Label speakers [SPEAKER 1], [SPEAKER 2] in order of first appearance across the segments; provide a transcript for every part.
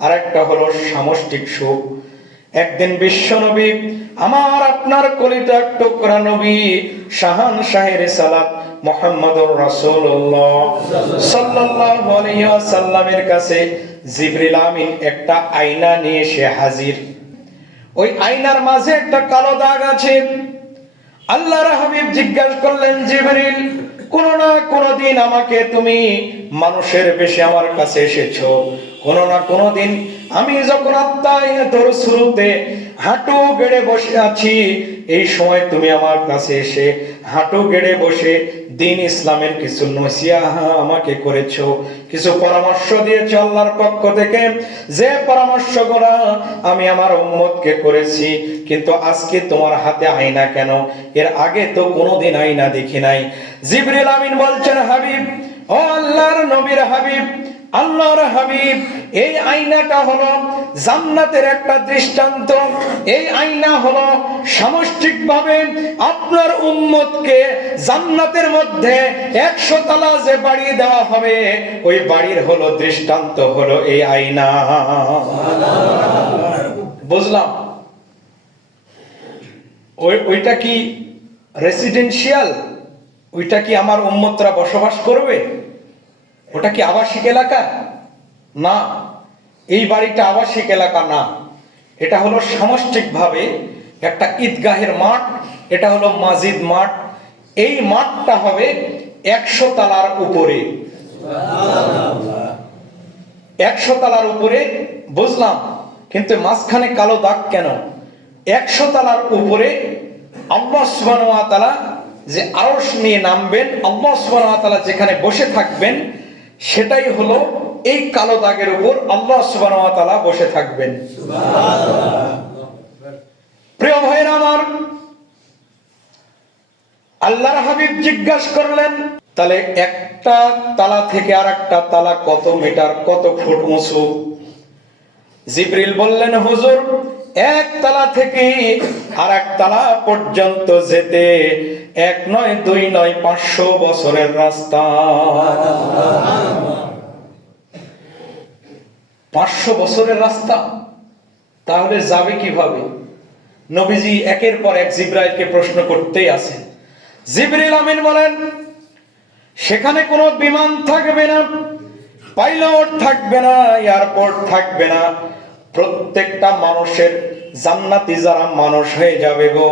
[SPEAKER 1] আর একটা হলো সামষ্টিক সুখ। একদিন বিশ্বনবী, আমার আপনার কলিতা টুকরা নবী শাহান শাহের সালাত মোহাম্মদুর রাসূলুল্লাহ। সাল্লাল্লাহু আলাইহি ওয়াসাল্লামের কাছে জিবরিল আমিন একটা আয়না নিয়ে এসে হাজির। ওই আয়নার মাঝে একটা কালো দাগ আছে। আল্লাহর হাবিব জিজ্ঞাসা করলেন, জিবরিল কোন না কোনদিন আমাকে তুমি মানুষের বেশি আমার কাছে এসেছ। কোনো না কোনদিন আমি যখন আত্মায় তোর শুরুতে হাঁটু গেড়ে বসে আছি, এই সময় তুমি আমার কাছে এসে হাঁটু গেড়ে বসে দিন ইসলামের কিছু নসিয়া আমাকে করেছ, কিছু পরামর্শ দিয়েছ আল্লাহর পক্ষ থেকে। যে পরামর্শ করা আমি আমার উম্মতকে করেছি, কিন্তু আজকে তোমার হাতে আয়না কেন? এর আগে তো কোনোদিন আয়না দেখি নাই। জিবরিল আমিন বলছেন, হাবিব, ও আল্লাহর নবীর হাবিব আল্লাহর হাবিব, এই আয়নাটা হলো জান্নাতের একটা দৃষ্টান্ত। এই আয়না হলো সামষ্টিকভাবে আপনার উম্মতকে জান্নাতের মধ্যে একশো তালা যে বাড়ি দেওয়া হবে, ওই বাড়ির হলো দৃষ্টান্ত হলো এই আয়না। বুঝলাম? ওই, ওইটা কি রেসিডেন্সিয়াল ওইটা কি আমার উম্মতরা বসবাস করবে? ওটা কি আবাসিক এলাকা? না। এই বাড়িটা আবাসিক এলাকা না। এটা হলো সামষ্টিকভাবে একটা ঈদগাহের মাঠ, এটা হলো মাজিদ মাঠ। এই মাঠটা হবে একশো তালার উপরে। একশো তালার উপরে, বুঝলাম, কিন্তু মাঝখানে কালো দাগ কেন? একশো তালার উপরে আল্লাহ ওয়া যে আরশ নিয়ে নামবেন, আল্লাহ ওয়া যেখানে বসে থাকবেন সেটাই হলো এই কালো দাগের উপর আল্লাহ তাআলা বসে থাকবেন। প্রিয় ভাইরা আমার, আল্লাহর হাবিব জিজ্ঞাসা করলেন, তাহলে একটা তালা থেকে আর একটা তালা কত মিটার, কত ফুট উঁচু? জিব্রিল বললেন, হুজুর এক তালা থেকে আর এক তালা পর্যন্ত যেতে এক নয়, দুই নয়, পাঁচশো বছরের রাস্তা। পাঁচশো বছরের রাস্তা? তাহলে যাবে কীভাবে? নবীজি একের পর এক জিব্রাইলকে প্রশ্ন করতেই আছেন। জিবরিল আমিন বলেন, সেখানে কোনো বিমান থাকবে না, পাইলট থাকবে না, এয়ারপোর্ট থাকবে না। প্রত্যেকটা মানুষের জান্নাতি যারা মানুষ হয়ে যাবে গো,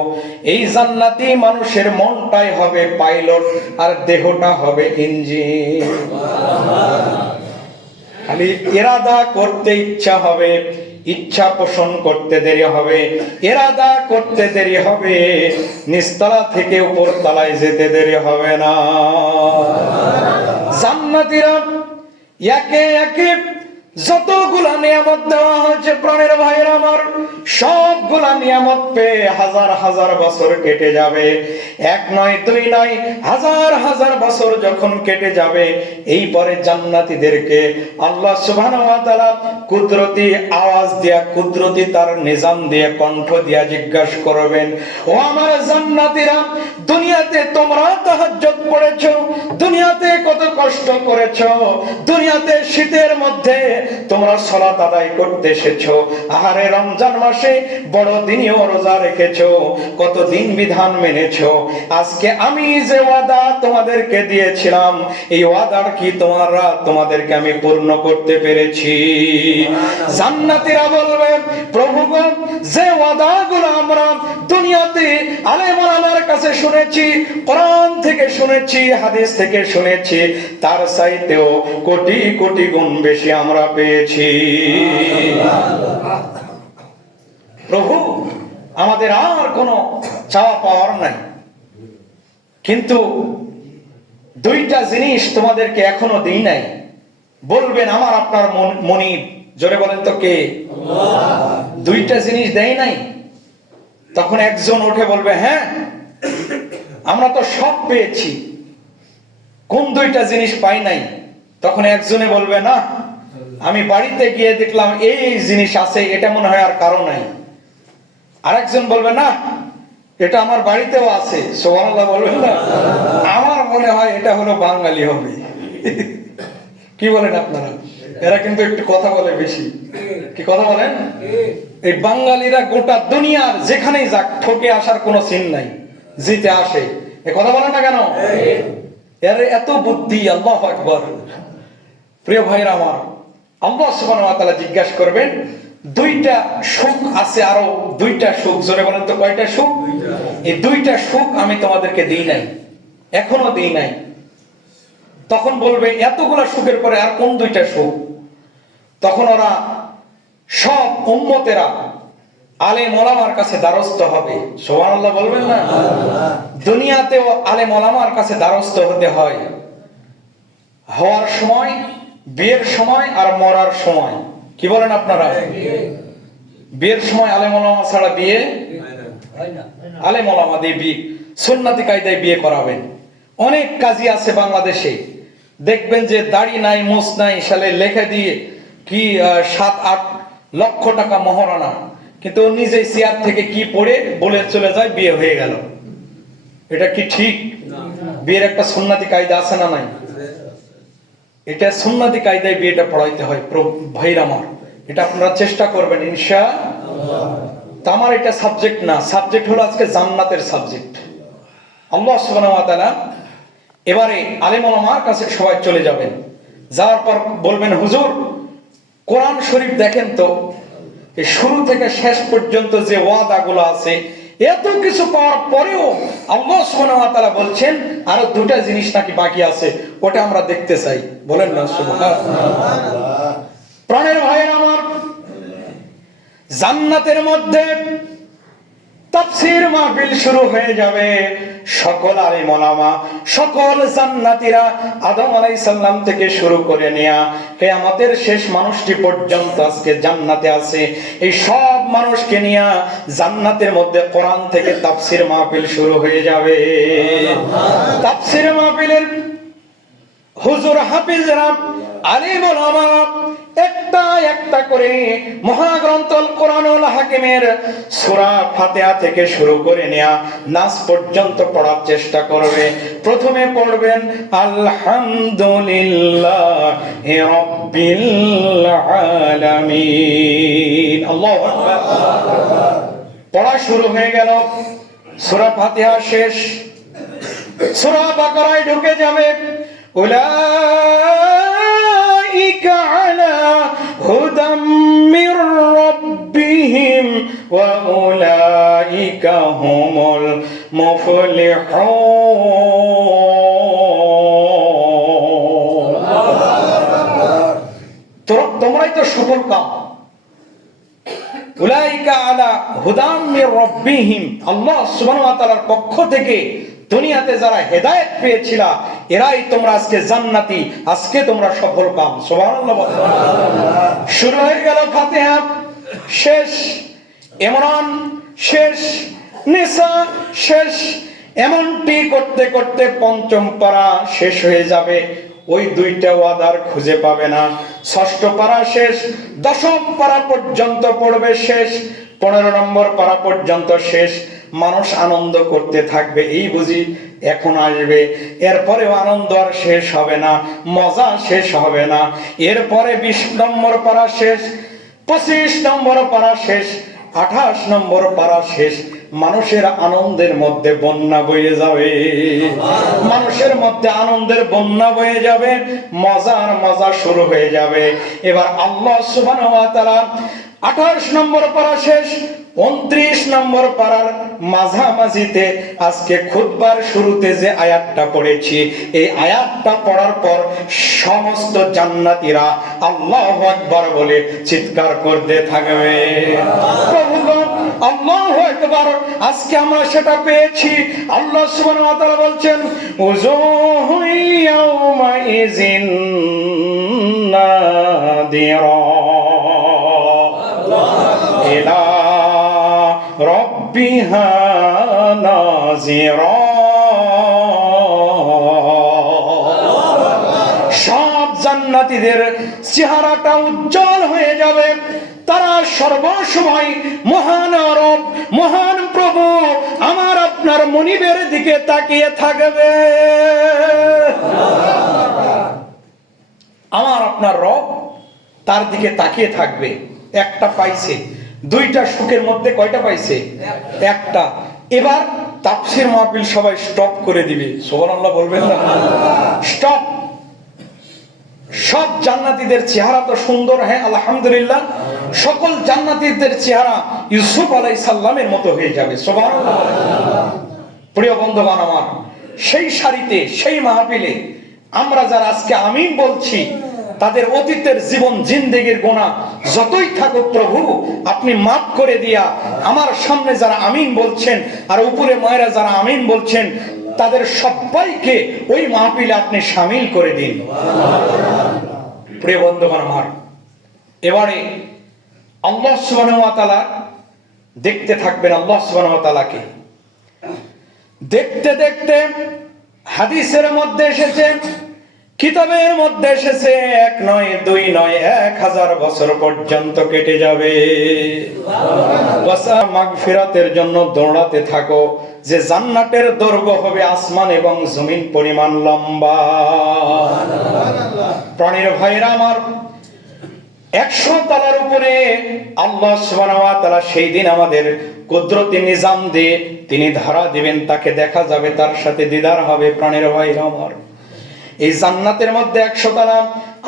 [SPEAKER 1] এই জান্নাতি মানুষের মনটাই হবে পাইলট আর দেহটা হবে ইঞ্জিন। খালি এরাদা করতে ইচ্ছা হবে, ইচ্ছা পোষণ করতে দেরি হবে, এরাদা করতে দেরি হবে, নিস্তলা থেকে উপর তলায় যেতে দেরি হবে না। জান্নাতীরা একে একে যতগুলা নিয়ামত দেওয়া হয়েছে প্রাণের ভাইয়ের আমার সবগুলা নিয়ামত পেয়ে হাজার হাজার বছর কেটে যাবে। এক নয়, দুই নয়, হাজার হাজার বছর যখন কেটে যাবে এই পরে জান্নাতীদেরকে আল্লাহ সুবহানাহু ওয়া তাআলা কুদরতি আওয়াজ দিয়া, কুদরতি তার নিজাম দিয়ে, কণ্ঠ দিয়া জিজ্ঞাসা করবেন, ও আমার জান্নাতীরা, দুনিয়াতে তোমরা তাহাজ্জুদ পড়েছো? দুনিয়াতে কত কষ্ট করেছ? দুনিয়াতে শীতের মধ্যে তোমরা সলাত আদায় করতে এসেছ। আহারে রমজান মাসে বড় রোজা রেখেছো, কত দিন বিধান মেনেছো। আজকে আমি যে ওয়াদা তোমাদেরকে দিয়েছিলাম, এই ওয়াদার কি তোমরা, তোমাদেরকে আমি পূর্ণ করতে পেরেছি। জান্নাতীরা বলবে প্রভু যে ওয়াদাগুলো আমরা দুনিয়াতে আলেমান আমার কাছে শুনেছি, কোরআন থেকে শুনেছি, হাদিস থেকে শুনেছি, তার চাইতেও কোটি কোটি গুণ বেশি আমরা পেয়েছি। প্রভু, আমাদের আর কোনো চাওয়া পাওয়ার নাই। কিন্তু দুইটা জিনিস তোমাদেরকে এখনও দিই নাই। বলবেন আমার আপনার মন- জোরে বলেন তো কে? দুইটা জিনিস দেয় নাই। তখন একজন উঠে বলবে হ্যাঁ আমরা তো সব পেয়েছি। কোন দুইটা জিনিস পাই নাই? তখন একজনে বলবে, না, আমি বাড়িতে গিয়ে দেখলাম এই জিনিস আছে, এটা মনে হয় আর কারও নাই। আরেকজন বলবে, না, এটা আমার বাড়িতেও আছে। সোহানুল্লাহ বলবেন না? আমার মনে হয় এটা হলো বাঙালি হবে। কি বলেন আপনারা? এরা কিন্তু একটু কথা বলে বেশি। কি কথা বলেন? এই বাঙালিরা গোটা দুনিয়ার যেখানেই যাক, ঠকে আসার কোনো চিন নাই, জিতে আসে। এ কথা বলেন না কেন? এর এত বুদ্ধি, আল্লাহ আকবর। প্রিয় ভাইরা আমার, আল্লাহ তাআলা জিজ্ঞাসা করবেন দুইটা সুখ আছে আরও দুইটা সুখ জোরে বলেন তো কয়টা সুখ এই দুইটা সুখ আমি তোমাদেরকে দিই নাই এখনও দিই নাই। তখন বলবে এতগুলা সুখের পরে আর কোন দুইটা সুখ তখন ওরা সব উম্মতেরা আলে মোলামার কাছে দ্বারস্থ হবে। সোহান আল্লাহ বলবেন না? দুনিয়াতেও আলে মোলামার কাছে দ্বারস্থ হতে হয়। হওয়ার সময় বিয়ের সময় আর মরার সময়। কি বলেন আপনারা? বিয়ের সময় আলে মোলামা ছাড়া বিয়ে? আলে মোলামা দিয়ে বিয়ে। সুন্নাতি কায়দায় বিয়ে করাবেন অনেক কাজী আছে বাংলাদেশে। দেখবেন যে দাড়ি নাই মোস নাই সালে লেখা দিয়ে কি সাত, আট লক্ষ টাকা মহারণা। কিন্তু ও নিজেই চেয়ার থেকে কি পড়ে বলে চলে যায়, বিয়ে হয়ে গেল। এটা কি ঠিক? বিয়ের একটা সুন্নাতি কায়দা আছে না নাই? এটা সুন্নাতি কায়দায় বিয়েটা পড়াইতে হয় ভাইর আমার। এটা আপনারা চেষ্টা করবেন, ইনশা আমার এটা সাবজেক্ট না সাবজেক্ট হলো আজকে জান্নাতের সাবজেক্ট আল্লাহ তাআলা এবারে আলেম ওলামার কাছে সবাই চলে যাবেন। যাওয়ার পর বলবেন, হুজুর, কোরআন শরীফ দেখেন তো শুরু থেকে শেষ পর্যন্ত যে ওয়াদাগুলো আছে এত কিছু পাওয়ার পরেও আল্লাহ সুবহানাহু তাআলা বলছেন, আরও দুটা জিনিস নাকি বাকি আছে, ওটা আমরা দেখতে চাই। বলেন না প্রাণের ভাইয়ের আমার, জান্নাতের মধ্যে তাফসীর মাহফিল শুরু হয়ে যাবে। সকল আলিম ওলামা সকল জান্নাতীরা আদম আলাইহিস সালাম থেকে শুরু করে নেয়া। কিয়ামতের শেষ মানুষটি পর্যন্ত আজকে জান্নাতে আছে। এই সব মানুষকে নিয়ে জান্নাতের মধ্যে কোরআন থেকে তাফসীর মাহফিল শুরু হয়ে যাবে। তাফসীর মাহফিলের হুজুর হাফিজরা আলিম ওলামা একটা একটা করে মহাগ্রন্থ কোরআনুল হাকিমের সূরা ফাতিহা থেকে শুরু করে নেয়া নাস পর্যন্ত পড়ার চেষ্টা করবে। প্রথমে পড়বেন, আলহামদুলিল্লাহ রাব্বিল আলামিন। আল্লাহু আকবার। পড়া শুরু হয়ে গেল, সূরা ফাতিহা শেষ। সূরা বাকারায় ঢুকে যাবে। হুদাম মির রাব্বিহিম ওয়া উলাইকা হুমুল মুফলিহুন তোরা- তোমরাই তো সফল কাম। আলা হুদাম মির রাব্বিহিম। আল্লাহ সুবহানাহু পক্ষ থেকে দুনিয়াতে যারা হেদায়েত পেয়েছিলা, এরাই তোমরা আজকে জান্নাতি, আজকে তোমরা সফল কাম সুবহানাল্লাহ শুরু হয়ে গেল ফাতিহা। শেষ, ইমরান, শেষ, নিসা, শেষ। এমনটি করতে করতে পঞ্চম পারা শেষ হয়ে যাবে। ওই দুইটা ওয়াদার খুঁজে পাবে না। ষষ্ঠ পারা শেষ, দশম পারা পর্যন্ত পড়বে শেষ, পনেরো নম্বর পারা পর্যন্ত শেষ। মানুষ আনন্দ করতে থাকবে, এই বুঝি এখন আসবে। এরপরেও আনন্দ আর শেষ হবে না, মজা শেষ হবে না। এরপরে বিশ নম্বর পারা শেষ, পঁচিশ নম্বর পারা শেষ, আঠাশ নম্বর পারা শেষ। মানুষের আনন্দের মধ্যে বন্যা বয়ে যাবে। মানুষের মধ্যে আনন্দের বন্যা বয়ে যাবে, মজার মজা শুরু হয়ে যাবে। এবার আল্লাহ তাআলা আঠাশ নম্বর পারা শেষ, উনত্রিশ নম্বর পাড়ার মাঝামাঝিতে আজকে খুতবার শুরুতে যে আয়াতটা পড়েছি, এই আয়াতটা পড়ার পর সমস্ত জান্নাতীরা আল্লাহ আকবার বলে চিৎকার করতে থাকবে। আল্লাহু আজকে আমরা সেটা পেয়েছি। আল্লাহ সুবহানাহু বলছেন নাদিরা সব জান্নাতীদের চেহারাটা উজ্জ্বল হয়ে যাবে। তারা সর্বসময় মহান রব মহান প্রভু, আমার আপনার মনিবের দিকে তাকিয়ে থাকবে। আমার আপনার রব তার দিকে তাকিয়ে থাকবে। একটা পাইছে, দুইটা সুখের মধ্যে কয়টা পাইছে? একটা। এবার তাপসির মাহফিল সবাই স্টপ করে দিবে। সুবহানাল্লাহ বলবেন না? স্টপ সব জান্নাতীদের চেহারা তো সুন্দর হ্যাঁ আলহামদুলিল্লাহ। সকল জান্নাতীদের চেহারা ইউসুফ আলাই সাল্লামের মতো হয়ে যাবে, সুবহানাল্লাহ। প্রিয় বন্ধুগণ আমার, সেই সারিতে, সেই মাহফিলে আমরা যারা আজকে আমিন বলছি তাদের অতীতের জীবন জিন্দেগির গোনা যতই থাকুক প্রভু, আপনি মাফ করে দিয়া আমার সামনে যারা আমিন বলছেন আর উপরে মায়েরা যারা আমিন বলছেন, তাদের সবাইকে ওই মাহফিলে আপনি সামিল করে দিন। প্রিয় বন্ধুগণ আমার, এবারে আল্লাহ তাআলা দেখতে থাকবেন আল্লাহ তাআলাকে। দেখতে দেখতে হাদিসের মধ্যে এসেছে কিতাবের মধ্যে এসেছে এক নয়, দুই নয়, এক হাজার বছর পর্যন্ত কেটে যাবে। মাগফিরাতের জন্য দৌড়াতে থাকো, যে জান্নাতের দৈর্ঘ্য হবে আসমান এবং জমিন পরিমাণ লম্বা। প্রাণীর ভাইরা আমার, একশো তালার উপরে আল্লাহ ওয়া সেই দিন আমাদের কুদরতি নিজাম দিয়ে তিনি ধারা দিবেন, তাকে দেখা যাবে, তার সাথে দিদার হবে। প্রাণের ভাইরা আমার এই জান্নাতের মধ্যে একশো তালা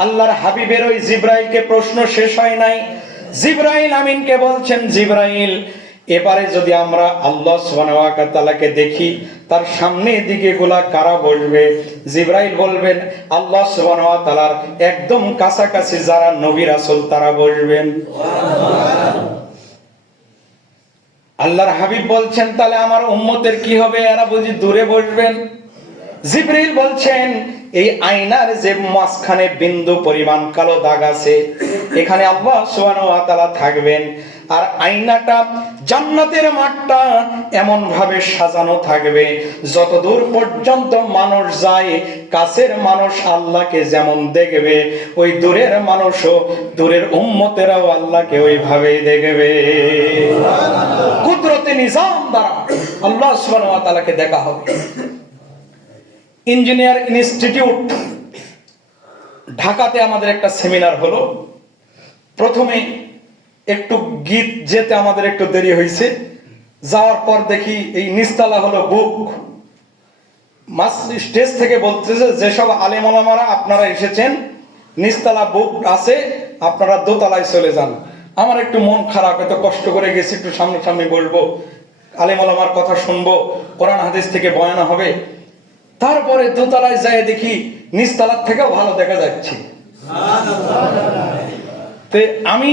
[SPEAKER 1] আল্লাহর হাবিবের ওই জিব্রাইলকে প্রশ্ন শেষ হয় নাই। জিব্রাইল আমিনকে বলছেন, জিব্রাইল, এবারে যদি আমরা আল্লাহ সুবহানাহু দেখি, তার সামনে দিকে গোলা কারা বসবে? জিব্রাইল বলবেন, আল্লাহ তাআলার একদম কাছাকাছি যারা নবী রাসূল, তারা বসবেন। আল্লাহর হাবিব বলছেন, তাহলে আমার উম্মতের কি হবে? এরা বুঝি দূরে বসবেন? জিব্রিল বলছেন, এই আয়নার যে মাঝখানে বিন্দু পরিমাণ কালো দাগ আছে, এখানে আল্লাহ সুবহানাহু ওয়া তাআলা থাকবেন। আর আয়নাটা জান্নাতের মাঠটা এমন ভাবে সাজানো থাকবে যত দূর পর্যন্ত মানুষ যায়, কাছের মানুষ আল্লাহকে যেমন দেখবে, ওই দূরের মানুষও দূরের উম্মতেরাও আল্লাহকে ওইভাবেই দেখবে। কুদরতে নিজাম দ্বারা আল্লাহ সুবহানাহু ওয়া তাআলাকে দেখা হবে। ইঞ্জিনিয়ার ইনস্টিটিউট ঢাকাতে আমাদের একটা সেমিনার হলো। প্রথমে একটু গীত যেতে আমাদের একটু দেরি হয়েছে। যাওয়ার পর দেখি এই নিস্তালা হলো বুক মাস স্টেজ থেকে বলতেছে, যেসব আলেমলামারা আপনারা এসেছেন নিস্তালা বুক আছে, আপনারা দোতলায় চলে যান। আমার একটু মন খারাপ, এত কষ্ট করে গেছি, একটু সামনে সামনে বলব, আলেমলামার কথা শুনব, কোরআন হাদিস থেকে বয়ানা হবে। তারপরে দোতলায় যায় দেখি নিচতলার থেকেও ভালো দেখা যাচ্ছে। তে আমি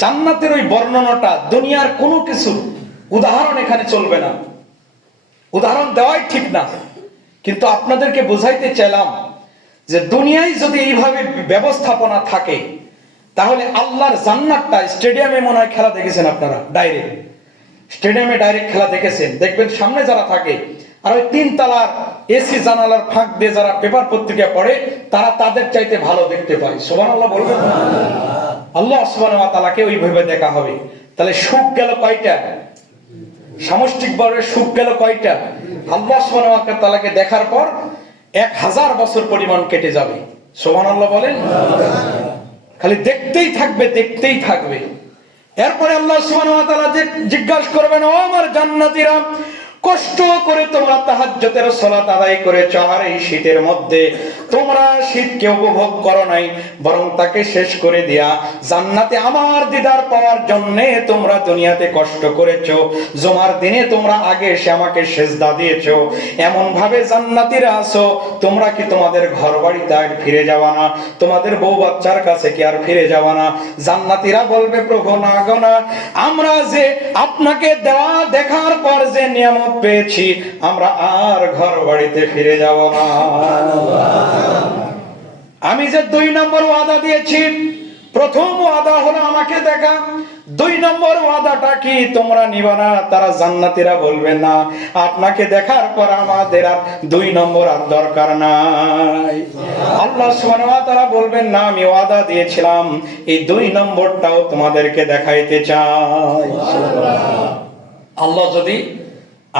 [SPEAKER 1] জান্নাতের ওই বর্ণনাটা, দুনিয়ার কোনো কিছু, উদাহরণ এখানে চলবে না। উদাহরণ দেওয়াই ঠিক না। কিন্তু আপনাদেরকে বোঝাইতে চাইলাম যে দুনিয়ায় যদি এইভাবে ব্যবস্থাপনা থাকে, তাহলে আল্লাহর জান্নাতটা স্টেডিয়ামে মনে হয় খেলা দেখেছেন আপনারা, ডাইরেক্ট। স্টেডিয়ামে ডাইরেক্ট খেলা দেখেছেন। দেখবেন সামনে যারা থাকে, আর ওই তিন তালার এসি জানালার ফাঁক দিয়ে যারা পেপার পত্রিকা পড়ে, তারা তাদের চাইতে ভালো দেখতে পায়। সোমান আল্লাহ বলবেন আল্লাহ সুবান তালাকে ওইভাবে দেখা হবে। তাহলে সুখ গেল কয়টা? সামষ্টিক ভাবে সুখ গেল কয়টা? আল্লাহ সুবান তালাকে দেখার পর এক হাজার বছর পরিমাণ কেটে যাবে। সোমান আল্লাহ বলেন? খালি দেখতেই থাকবে দেখতেই থাকবে। এরপরে আল্লাহ সুবহানাহু ওয়া জিজ্ঞাসা করবেন, ও আমার জান্নাতীরা কষ্ট করে তোমরা তাহাজ্জুদের সালাত আদায় করেছ আর এই শীতের মধ্যে তোমরা শীতকে উপভোগ করো নাই, বরং তাকে শেষ করে দিয়া জান্নাতে আমার দিদার পাওয়ার জন্য তোমরা দুনিয়াতে কষ্ট করেছ, জমার দিনে তোমরা আগে এসে আমাকে সেজদা দিয়েছ। এমন ভাবে জান্নাতীরা আছো, তোমরা কি তোমাদের ঘর বাড়িতে আর ফিরে যাওয়া না? তোমাদের বউ বাচ্চার কাছে কি আর ফিরে যাওয়া না? জান্নাতীরা বলবে, প্রভু, না গো, না। আমরা যে আপনাকে দেওয়া, দেখার পর যে নিয়ামত পেয়েছি, আমরা আর ঘর বাড়িতে ফিরে যাব না। আমি যে দুই নম্বর ওয়াদা দিয়েছি, প্রথম ওয়াদা হলো আমাকে দেখা। দুই নম্বর ওয়াদাটা কি? তোমরা নিবা না, তারা জান্নাতীরা বলবে না। আপনাকে দেখার পর আমাদের আর দুই নম্বর আর দরকার নাই। আল্লাহ সুবহানাহু তাআলা বলবেন, না, আমি ওয়াদা দিয়েছিলাম, এই দুই নম্বরটাও তোমাদেরকে দেখাইতে চাই। আল্লাহ যদি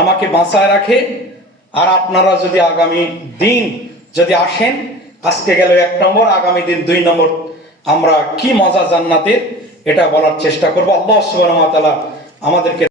[SPEAKER 1] আমাকে বাঁচায় রাখে। আর আপনারা যদি আগামী দিন যদি আসেন, আজকে গেল এক নম্বর, আগামী দিন দুই নম্বর, আমরা কি মজা জান্নাতের, এটা বলার চেষ্টা করব। আল্লাহ সুবাহ আমাদেরকে